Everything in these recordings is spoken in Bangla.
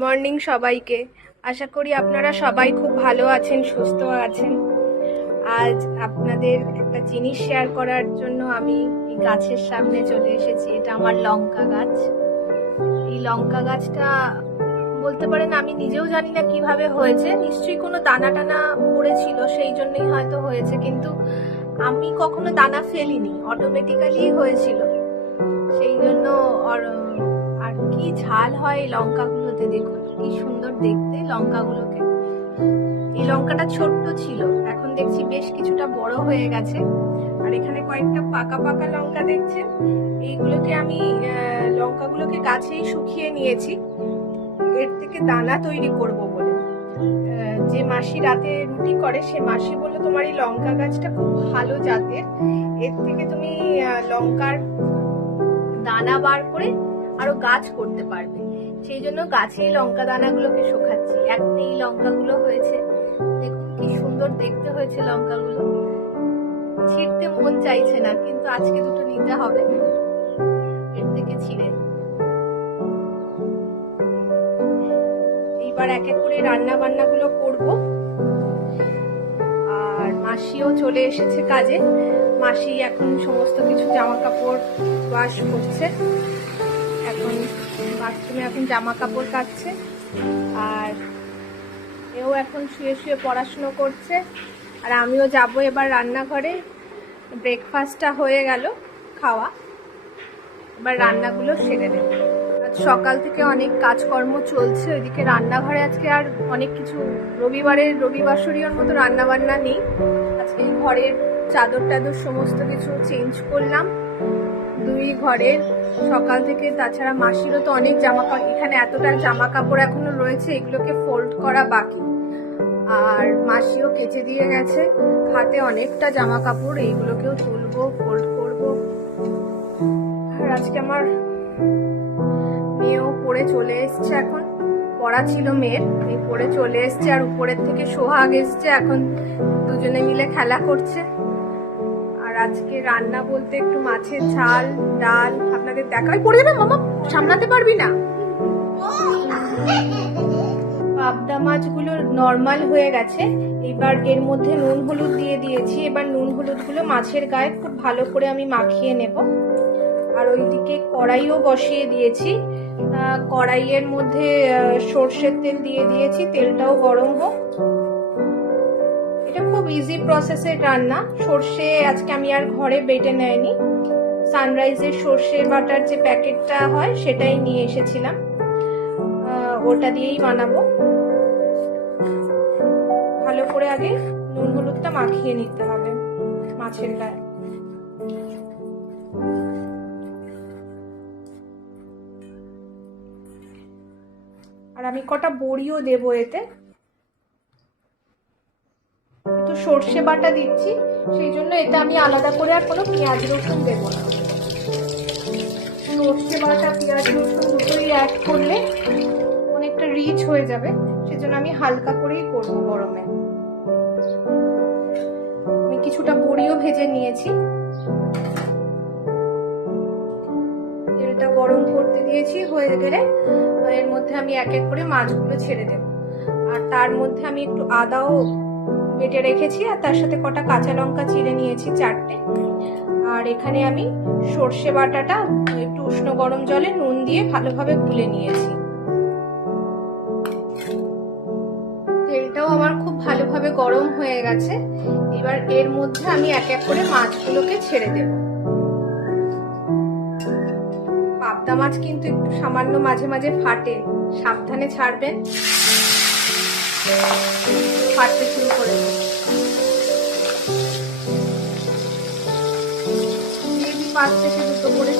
মর্নিং সবাইকে। আশা করি আপনারা সবাই খুব ভালো আছেন, সুস্থ আছেন। আজ আপনাদের একটা জিনিস শেয়ার করার জন্য আমি এই গাছের সামনে চলে এসেছি। এটা আমার লঙ্কা গাছ। এই লঙ্কা গাছটা বলতে পারেন আমি নিজেও জানি না কিভাবে হয়েছে, নিশ্চয়ই কোনো দানা টানা পড়েছিল, সেই জন্যই হয়তো হয়েছে, কিন্তু আমি কখনো দানা ফেলিনি, অটোমেটিক্যালি হয়েছিল। সেই জন্য আর কি ঝাল হয় এই লঙ্কাগুলোতে, দেখুন কি সুন্দর দেখতে লঙ্কাগুলোকে। এই লঙ্কাটা ছোট্ট ছিল, এখন দেখছি বেশ কিছুটা বড় হয়ে গেছে। আর এখানে কয়েকটা পাকা পাকা লঙ্কা দেখছেন, এইগুলোকে আমি লঙ্কাগুলোকে গাছেই শুকিয়ে নিয়েছি এর থেকে দানা তৈরি করব বলে। যে মাসি রাতে রুটি করে সে মাসি বললো তোমার এই লঙ্কা গাছটা খুব ভালো জাতের, এর থেকে তুমি লঙ্কার দানা বার করে আরো গাছ করতে পারবে। সেই জন্য গাছেই লঙ্কা দানাগুলোকে শুকাচ্ছি। এখন এই লঙ্কাগুলো হয়েছে, দেখুন কি সুন্দর দেখতে হয়েছে লঙ্কাগুলো। ছিঁড়তে মন চাইছে না, কিন্তু আজকে দুটো নিতে হবে এর থেকে ছিঁড়ে। এইবার এক এক করে রান্না বান্না গুলো করবো। আর মাসিও চলে এসেছে কাজে। মাসি এখন সমস্ত কিছু জামা কাপড় ওয়াশ করছে, এখন বাথরুমে এখন জামা কাপড় কাচ্ছে। আর এও এখন শুয়ে শুয়ে পড়াশুনো করছে। আর আমিও যাব এবার রান্নাঘরে। ব্রেকফাস্টটা হয়ে গেল খাওয়া, এবার রান্নাগুলো সেরে নেব। আজ সকাল থেকে অনেক কাজকর্ম চলছে, ওইদিকে রান্নাঘরে আজকে আর অনেক কিছু রবিবাসরীয়র মতো রান্না বান্না নেই। আজকে ঘরের চাদর টাদর সমস্ত কিছু চেঞ্জ করলাম দুই ঘরের সকাল থেকে। তাছাড়া মাসিরও তো অনেক জামা কাপড়, এখানে এতটা জামা কাপড় এখনো রয়েছে, এগুলোকে ফোল্ড করা বাকি। আর মাসিও কেচে দিয়ে গেছে, হাতে অনেকটা জামা কাপড়, এইগুলোকেও তুলবো, ফোল্ড করবো। আর আজকে আমার মেয়েও পড়ে চলে এসছে, এখন পড়া ছিল মেয়ের, এই পড়ে চলে এসছে। আর উপরের থেকে সোহাগ এসছে, এখন দুজনে মিলে খেলা করছে। আর আজকে রান্না বলতে একটু মাছের ঝাল, ডাল আপনাদের দেখাই। পড়ে যাবে মামা, সামলাতে পারবি না। পাবদা মাছগুলো নরমাল হয়ে গেছে, এবার এর মধ্যে নুন হলুদ দিয়ে দিয়েছি। এবার নুন হলুদ গুলো মাছের গায়ে খুব ভালো করে আমি মাখিয়ে নেব। আর ওইদিকে কড়াইও বসিয়ে দিয়েছি, কড়াইয়ের মধ্যে সর্ষের তেল দিয়ে দিয়েছি, তেলটাও গরম হোক। এটা খুব ইজি প্রসেসের রান্না। সর্ষে আজকে আমি আর ঘরে বেটে নেয়নি, সানরাইজের সর্ষে বাটার যে প্যাকেটটা হয় সেটাই নিয়ে এসেছিলাম, ওটা দিয়েই বানাবো। ভালো করে আগে নুন হলুদটা মাখিয়ে নিতে হবে মাছের গায়ে। আর আমি কটা বড়িও দেবো এতে, একটু সর্ষে বাটা দিচ্ছি সেই জন্য এটা আমি আলাদা করে আর কোনো পেঁয়াজ রসুন দেবো না। সর্ষে বাটা পেঁয়াজ রসুন দুটোই অ্যাড করলে অনেকটা রিচ হয়ে যাবে, সেজন্য আমি হালকা করেই করবো গরমে। আমি কিছুটা বড়িও ভেজে নিয়েছি, তেলটা গরম করতে দিয়েছি, হয়ে গেলে এর মধ্যে আমি এক এক করে মাছগুলো ছেড়ে দেব। আর তার মধ্যে আমি একটু আদাও বেটে রেখেছি, আর তার সাথে কটা কাঁচা লঙ্কা চিড়ে নিয়েছি 4টে। আর এখানে আমি সর্ষে বাটাটা একটু উষ্ণ গরম জলে নুন দিয়ে ভালোভাবে গুলে নিয়েছি। তেলটাও আমার খুব ভালোভাবে গরম হয়ে গেছে। এবার এর মধ্যে আমি এক এক করে মাছগুলোকে ছেড়ে দেব। পাবদা মাছ কিন্তু একটু সামান্য মাঝে মাঝে ফাটে, সাবধানে ছাড়বেন, ফাটতে শুরু করে। পাঁচ থেকে দুটো করে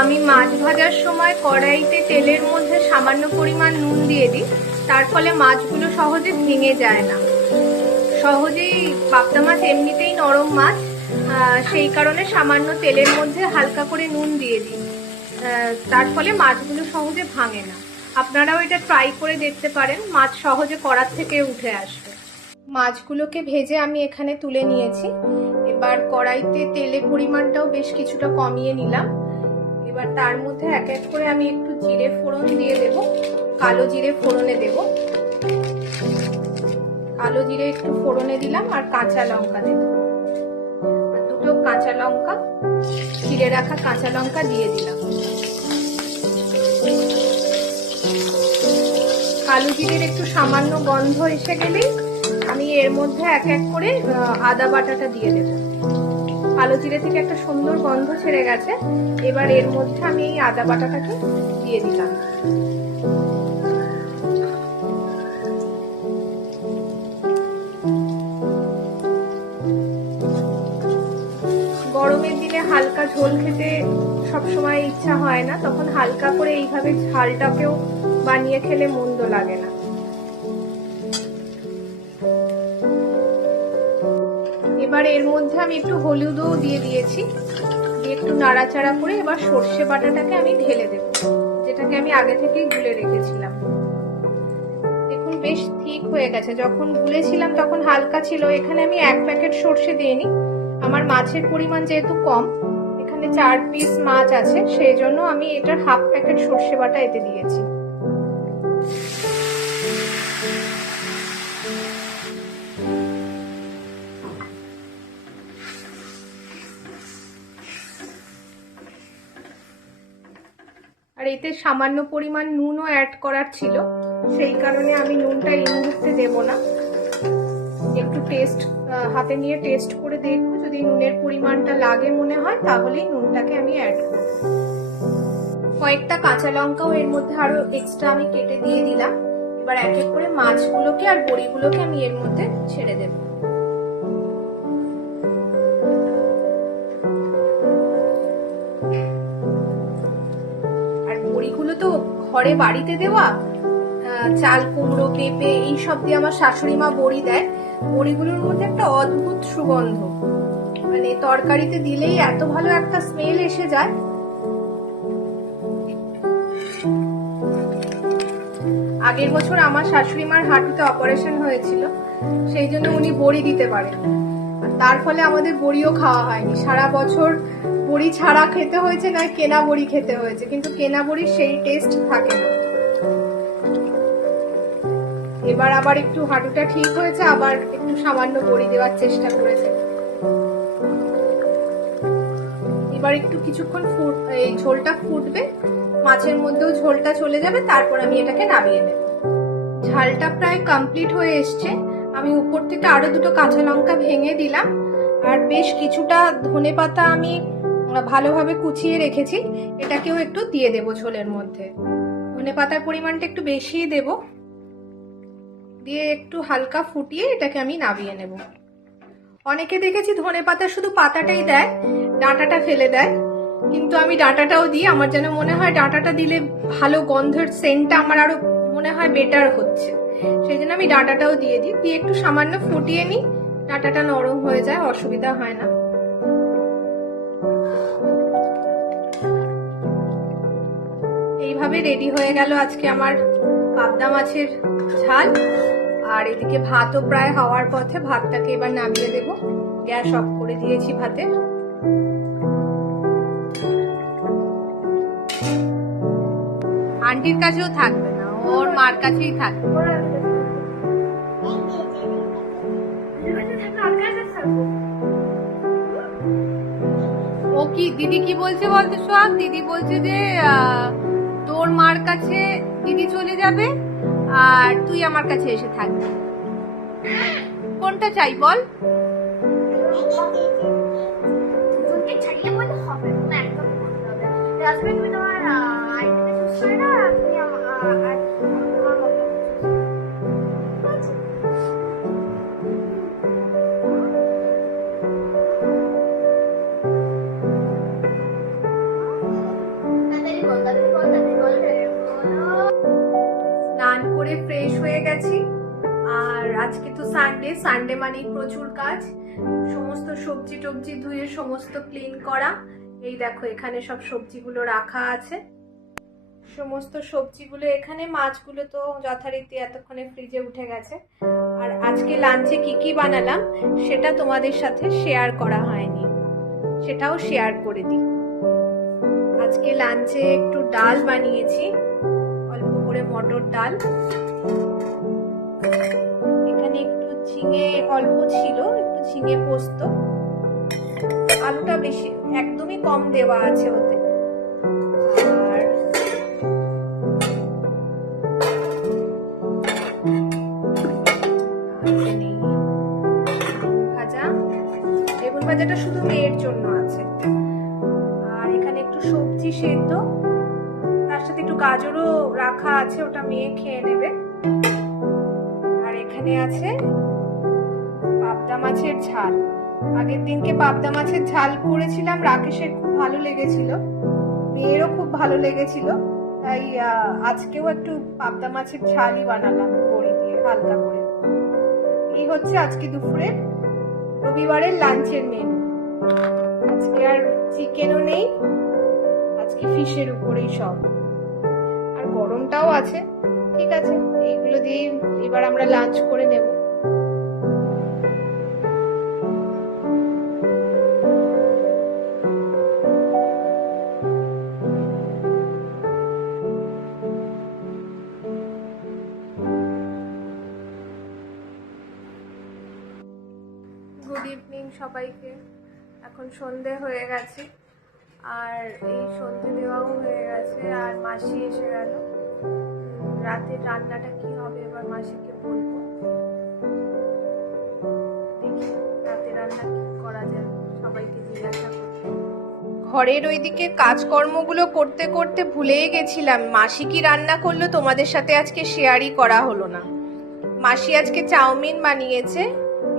আমি মাছ ভাজার সময় কড়াইতে তেলের মধ্যে সামান্য পরিমাণ নুন দিয়ে দিই, তার ফলে মাছগুলো সহজে ভেঙে যায় না। সহজেই পাবদা মাছ এমনিতেই নরম মাছ, সেই কারণে সামান্য তেলের মধ্যে হালকা করে নুন দিয়ে দিই, তার ফলে মাছগুলো সহজে ভাঙে না। আপনারাও এটা ট্রাই করে দেখতে পারেন, মাছ সহজে কড়ার থেকে উঠে আসবে। মাছগুলোকে ভেজে আমি এখানে তুলে নিয়েছি। এবার কড়াইতে তেলের পরিমাণটাও বেশ কিছুটা কমিয়ে নিলাম। এবার তার মধ্যে এক এক করে আমি একটু জিরে ফোড়ন দিয়ে দেব, কালো জিরে ফোড়নে দেব। কালো জিরে একটু ফোড়নে দিলাম আর কাঁচা লঙ্কা দেব, আর দুটো কাঁচা লঙ্কা, চিড়ে রাখা কাঁচা লঙ্কা দিয়ে দিলাম। কালো জিরের একটু সামান্য গন্ধ এসে গেলেই আমি এর মধ্যে এক এক করে আদা বাটাটা দিয়ে দেব। কালো জিরে থেকে একটা সুন্দর গন্ধ ছেড়ে গেছে, এবার এর মধ্যে আমি এই আদা বাটাটাকে দিয়ে দিলাম। গরমের দিনে হালকা ঝোল খেতে সবসময় ইচ্ছা হয় না, তখন হালকা করে এইভাবে ঝালটাকেও বানিয়ে খেলে মন্দ লাগে না। এবার এর মধ্যে আমি একটু হলুদও দিয়ে দিয়েছি, দিয়ে একটু নাড়াচাড়া করে এবার সর্ষে বাটাটাকে আমি ঢেলে দেব, যেটাকে আমি আগে থেকেই গুলে রেখেছিলাম। দেখুন বেশ ঠিক হয়ে গেছে, যখন গুলেছিলাম তখন হালকা ছিল। এখানে আমি 1 প্যাকেট সর্ষে দিইনি, আমার মাছের পরিমাণ যেহেতু কম, এখানে 4 পিস মাছ আছে, সেই জন্য আমি এটার হাফ প্যাকেট সর্ষে বাটা এতে দিয়েছি। আর এতে সামান্য পরিমাণ নুনও অ্যাড করার ছিল, সেই কারণে আমি নুনটা এই মুহূর্তে দেব না। একটু হাতে নিয়ে টেস্ট করে দেখবো, যদি নুনের পরিমাণটা লাগে মনে হয় তাহলেই নুনটাকে আমি অ্যাড করব। কয়েকটা কাঁচা লঙ্কাও এর মধ্যে আরো এক্সট্রা আমি কেটে দিয়ে দিলাম। এবার এক এক করে মাছগুলোকে আর বড়িগুলোকে আমি এর মধ্যে ছেড়ে দেব। আর বড়িগুলো তো ঘরে বাড়িতে দেওয়া, চাল কুমড়ো, পেঁপে এইসব দিয়ে আমার শাশুড়ি মা বড়ি দেয়। বড়িগুলোর মধ্যে একটা অদ্ভুত সুগন্ধ, মানে তরকারিতে দিলেই এত ভালো একটা স্মেল এসে যায়। আগের বছর আমার শাশুড়ি মার হাঁটুতে অপারেশন হয়েছিল, সেই জন্য উনি বড়ি দিতে পারেন, তার ফলে আমাদের বড়িও খাওয়া হয়নি। সারা বছর বড়ি ছাড়া খেতে হয়েছে, নয় কেনা বড়ি খেতে হয়েছে, কিন্তু কেনা বড়ির সেই টেস্ট থাকে না। এবার আবার একটু হাঁটুটা ঠিক হয়েছে, আবার একটু সামান্য বড়ি দেওয়ার চেষ্টা করেছে। এবার একটু কিছুক্ষণ এই ঝোলটা ফুটবে, মাছের মধ্যেও ঝোলটা চলে যাবে, তারপর আমি এটাকে নামিয়ে নেব। ঝালটা প্রায় কমপ্লিট হয়ে এসছে, আমি উপর থেকে আরো দুটো কাঁচা লঙ্কা ভেঙে দিলাম, আর বেশ কিছুটা ধনেপাতা আমি ভালোভাবে কুচিয়ে রেখেছি, এটাকেও একটু দিয়ে দেব ঝোলের মধ্যে। ধনেপাতার পরিমাণটা একটু বেশি দেব, দিয়ে একটু হালকা ফুটিয়ে এটাকে আমি নামিয়ে নেব। অনেকে দেখেছি ধনেপাতা শুধু পাতাটাই দেয়, ডাঁটাটা ফেলে দেয়, কিন্তু আমি ডাঁটাটাও দিই। আমার যেন মনে হয় ডাঁটাটা দিলে ভালো গন্ধের সেন্টটা আমার আরো মনে হয় বেটার হচ্ছে, সেই জন্য আমি ডাঁটাটাও দিয়ে দিই। দিয়ে একটু সামান্য ফুটিয়ে নিই, ডাঁটাটা নরম হয়ে যায়, অসুবিধা হয় না। এইভাবে রেডি হয়ে গেল আজকে আমার পাবদা মাছের ঝাল। আর এদিকে ভাতও প্রায় হওয়ার পথে, ভাতটাকে এবার নামিয়ে দেব। গ্যাস অফ করে দিয়েছি ভাতে। আন্টির কাছেও থাকবে না, ওর মার কাছেই থাকবে। ও কি দিদি কি বলছে বলতে সোহাগ? দিদি বলছে যে তোর মার কাছে দিদি চলে যাবে আর তুই আমার কাছে এসে থাকবি। কোনটা চাই বল? স্নান করে ফ্রেশ হয়ে গেছি, আর আজকে তো সানডে মানেই প্রচুর কাজ। সমস্ত সবজি টবজি ধুয়ে সমস্ত ক্লিন করা। এই দেখো এখানে সব সবজিগুলো রাখা আছে, সমস্ত সবজিগুলো এখানে। মাছগুলো তো যথারীতি এতক্ষণে ফ্রিজে উঠে গেছে, আর আজকে লাঞ্চে কি কি বানালাম সেটা তোমাদের সাথে শেয়ার করা হয়নি, সেটাও শেয়ার করে দিই। আজকে লাঞ্চে একটু ডাল বানিয়েছি, অল্প করে মটর ডাল। এখানে একটু ঝিঙে অল্প ছিল, একটু ঝিঙে পোস্ত, আলুটা বেশি একদমই কম দেওয়া আছে ওতে। আর ভাজা, বেগুন ভাজাটা শুধু মেয়ের জন্য আছে। আর এখানে একটু সবজি সেদ্ধ, তার সাথে একটু গাজরও রাখা আছে, ওটা মেয়ে খেয়ে নেবে। আর এখানে আছে পাবদা মাছের ঝাল। আগের দিনকে পাবদা মাছের ঝাল করেছিলাম, রাকেশের খুব ভালো লেগেছিল, মেয়েরও খুব ভালো লেগেছিল, তাই আজকেও একটু পাবদা মাছের ঝালই বানালাম বড়ি দিয়ে হালকা করে। এই হচ্ছে আজকে দুপুরে রবিবারের লাঞ্চের মেনু। আজকে আর চিকেনও নেই, আজকে ফিশের উপরেই সব। আর গরমটাও আছে, ঠিক আছে, এইগুলো দিয়ে এবার আমরা লাঞ্চ করে নেব। গুড ইভিনিং সবাইকে। এখন সন্ধে হয়ে গেছে, আর এই সন্ধে দেওয়াও হয়ে গেছে, আর মাসি এসে গেল। রাতের রান্নাটা কি হবে এবার মাসিকে বলবো, দেখি রাতে রান্না কি করা যায়, সবাইকে জিজ্ঞাসা করতে। ঘরের ওইদিকে কাজকর্মগুলো করতে করতে ভুলেই গেছিলাম মাসি কি রান্না করলো তোমাদের সাথে আজকে শেয়ারই করা হলো না। মাসি আজকে চাউমিন বানিয়েছে,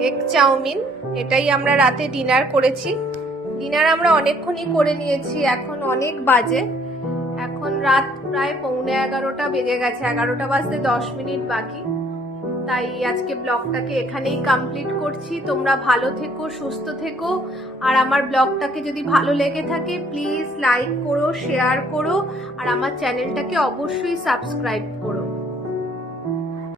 এগ চাউমিন। এটাই আমরা রাতে ডিনার করেছি। ডিনার আমরা অনেকক্ষণই করে নিয়েছি, এখন অনেক বাজে, এখন রাত প্রায় 11:45 বেজে গেছে, 11টা বাজতে 10 মিনিট বাকি। তাই আজকে ব্লগটাকে এখানেই কমপ্লিট করছি। তোমরা ভালো থেকো, সুস্থ থেকো, আর আমার ব্লগটাকে যদি ভালো লেগে থাকে প্লিজ লাইক করো, শেয়ার করো, আর আমার চ্যানেলটাকে অবশ্যই সাবস্ক্রাইব করো।